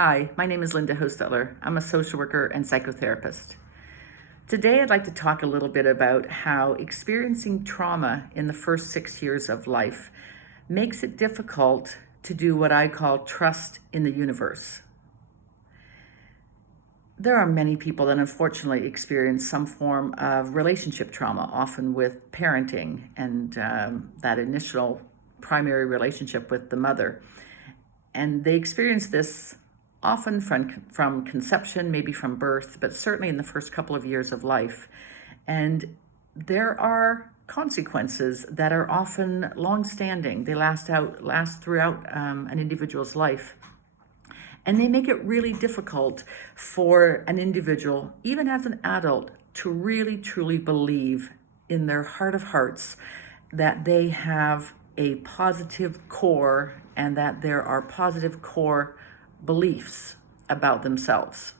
Hi, my name is Linda Hochstetler. I'm a social worker and psychotherapist. Today, I'd like to talk a little bit about how experiencing trauma in the first 6 years of life makes it difficult to do what I call trust in the universe. There are many people that unfortunately experience some form of relationship trauma, often with parenting and that initial primary relationship with the mother. And they experience this often from conception, maybe from birth, but certainly in the first couple of years of life. And there are consequences that are often long-standing. They last throughout an individual's life. And they make it really difficult for an individual, even as an adult, to really, truly believe in their heart of hearts that they have a positive core and that there are positive core beliefs about themselves.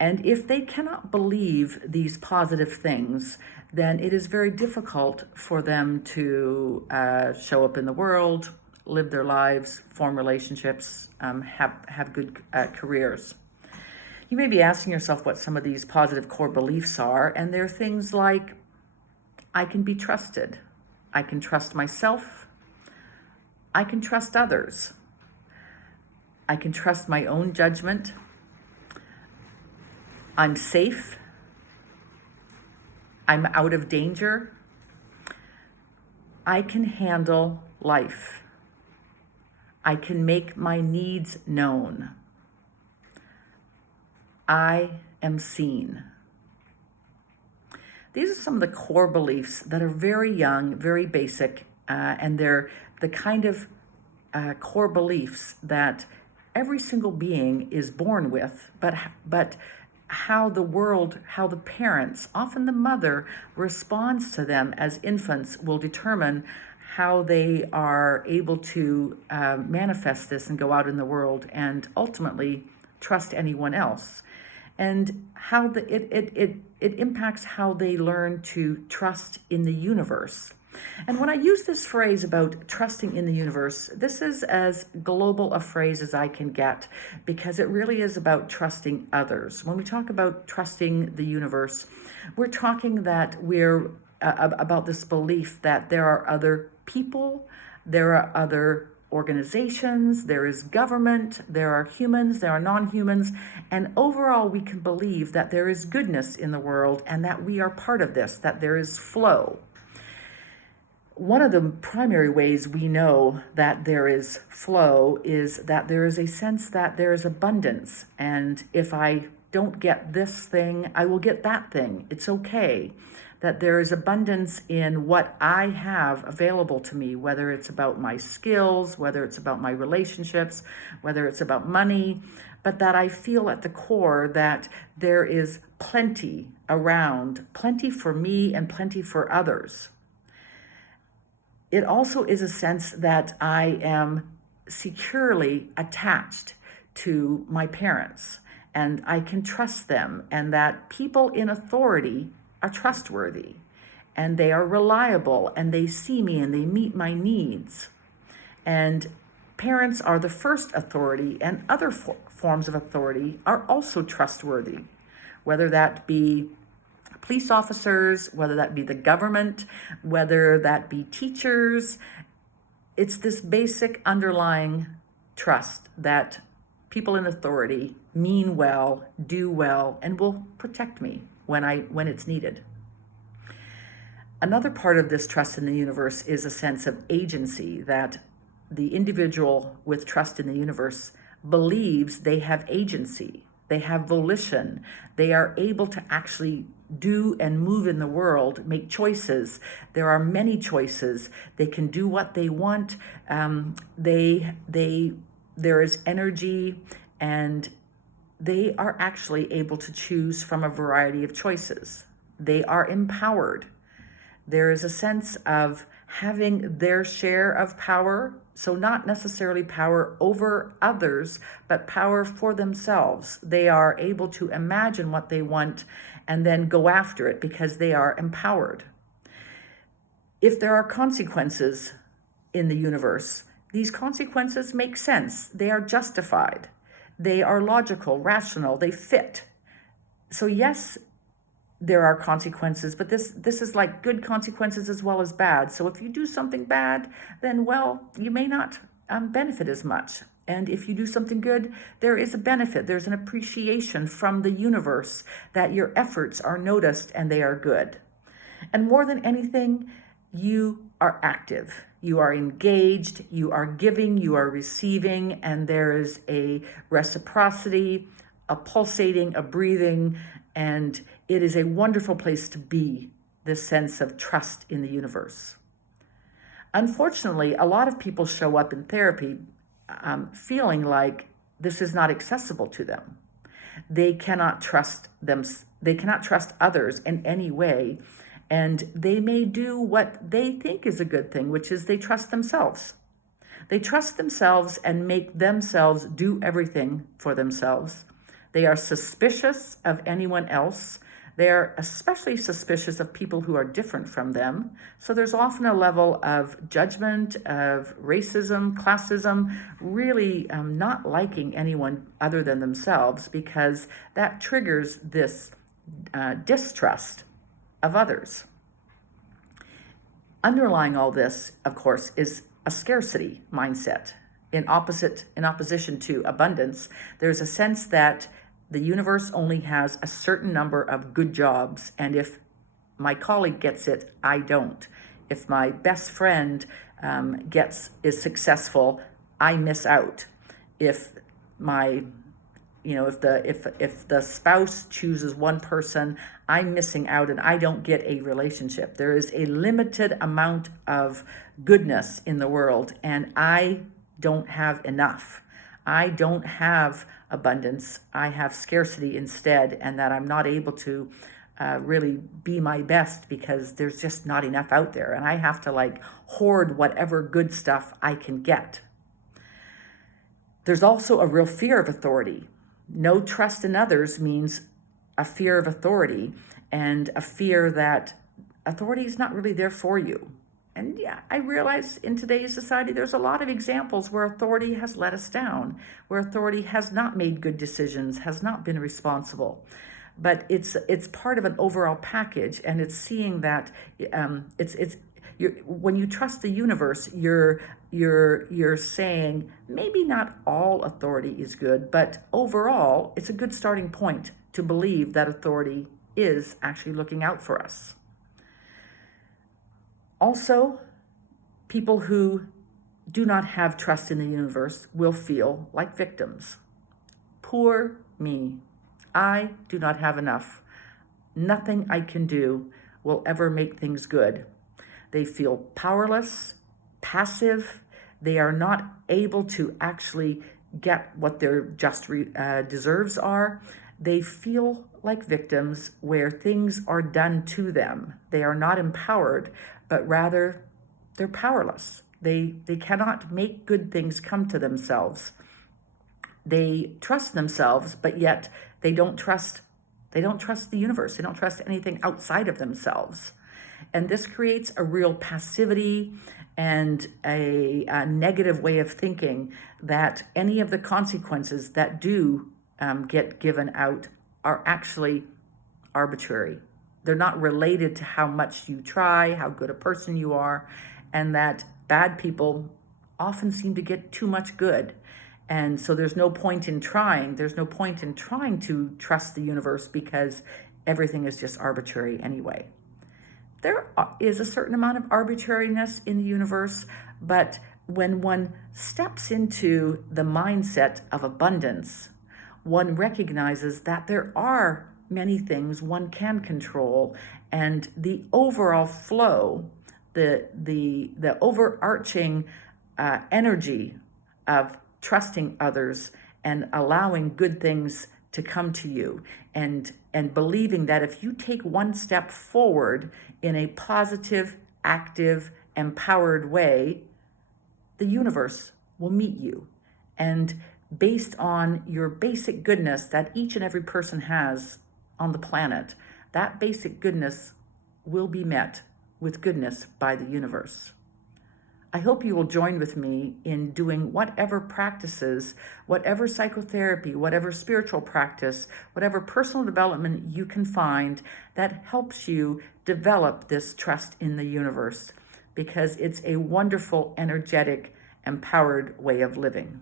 And if they cannot believe these positive things, then it is very difficult for them to show up in the world, live their lives, form relationships, have good careers. You may be asking yourself what some of these positive core beliefs are, and they're things like, I can be trusted. I can trust myself. I can trust others. I can trust my own judgment. I'm safe. I'm out of danger. I can handle life. I can make my needs known. I am seen. These are some of the core beliefs that are very young, very basic, and they're the kind of core beliefs that every single being is born with, but how the parents, often the mother, responds to them as infants will determine how they are able to manifest this and go out in the world and ultimately trust anyone else. And how it impacts how they learn to trust in the universe. And when I use this phrase about trusting in the universe, this is as global a phrase as I can get, because it really is about trusting others. When we talk about trusting the universe, we're talking that we're about this belief that there are other people, there are other organizations, there is government, there are humans, there are non-humans, and overall we can believe that there is goodness in the world and that we are part of this, that there is flow. One of the primary ways we know that there is flow is that there is a sense that there is abundance. And if I don't get this thing, I will get that thing. It's okay. That there is abundance in what I have available to me, whether it's about my skills, whether it's about my relationships, whether it's about money, but that I feel at the core that there is plenty around, plenty for me and plenty for others. It also is a sense that I am securely attached to my parents and I can trust them, and that people in authority are trustworthy and they are reliable and they see me and they meet my needs. And parents are the first authority, and other forms of authority are also trustworthy, whether that be police officers, whether that be the government, whether that be teachers. It's this basic underlying trust that people in authority mean well, do well, and will protect me when it's needed. Another part of this trust in the universe is a sense of agency, that the individual with trust in the universe believes they have agency. They have volition. They are able to actually do and move in the world, make choices. There are many choices. They can do what they want. There is energy, and they are actually able to choose from a variety of choices. They are empowered. There is a sense of having their share of power, so not necessarily power over others, but power for themselves. They are able to imagine what they want and then go after it because they are empowered. If there are consequences in the universe, these consequences make sense. They are justified. They are logical, rational, they fit. So yes, there are consequences, but this is like good consequences as well as bad. So if you do something bad, then well, you may not benefit as much. And if you do something good, there is a benefit. There's an appreciation from the universe that your efforts are noticed and they are good. And more than anything, you are active. You are engaged, you are giving, you are receiving, and there is a reciprocity, a pulsating, a breathing, and it is a wonderful place to be, this sense of trust in the universe. Unfortunately, a lot of people show up in therapy feeling like this is not accessible to them. They cannot trust them. They cannot trust others in any way, and they may do what they think is a good thing, which is they trust themselves. They trust themselves and make themselves do everything for themselves. They are suspicious of anyone else. They are especially suspicious of people who are different from them. So there's often a level of judgment, of racism, classism, really not liking anyone other than themselves, because that triggers this distrust of others. Underlying all this, of course, is a scarcity mindset. In opposition to abundance, there's a sense that the universe only has a certain number of good jobs, and if my colleague gets it, I don't. If my best friend is successful, I miss out. If if the spouse chooses one person, I'm missing out and I don't get a relationship. There is a limited amount of goodness in the world, and I don't have enough. I don't have abundance. I have scarcity instead, and that I'm not able to really be my best because there's just not enough out there, and I have to hoard whatever good stuff I can get. There's also a real fear of authority. No trust in others means a fear of authority, and a fear that authority is not really there for you. And yeah, I realize in today's society, there's a lot of examples where authority has let us down, where authority has not made good decisions, has not been responsible. But it's part of an overall package, and it's seeing that when you trust the universe, you're saying maybe not all authority is good, but overall, it's a good starting point to believe that authority is actually looking out for us. Also, people who do not have trust in the universe will feel like victims. Poor me. I do not have enough. Nothing I can do will ever make things good. They feel powerless, passive. They are not able to actually get what their just deserves are. They feel like victims where things are done to them. They are not empowered, but rather they're powerless. They cannot make good things come to themselves. They trust themselves, but yet they don't trust the universe. They don't trust anything outside of themselves. And this creates a real passivity and a negative way of thinking that any of the consequences that do get given out are actually arbitrary. They're not related to how much you try, how good a person you are, and that bad people often seem to get too much good. And so there's no point in trying. There's no point in trying to trust the universe because everything is just arbitrary anyway. There is a certain amount of arbitrariness in the universe, but when one steps into the mindset of abundance, one recognizes that there are many things one can control, and the overall flow, the overarching energy of trusting others and allowing good things to come to you, and believing that if you take one step forward in a positive, active, empowered way, the universe will meet you. And based on your basic goodness that each and every person has on the planet, that basic goodness will be met with goodness by the universe. I hope you will join with me in doing whatever practices, whatever psychotherapy, whatever spiritual practice, whatever personal development you can find that helps you develop this trust in the universe, because it's a wonderful, energetic, empowered way of living.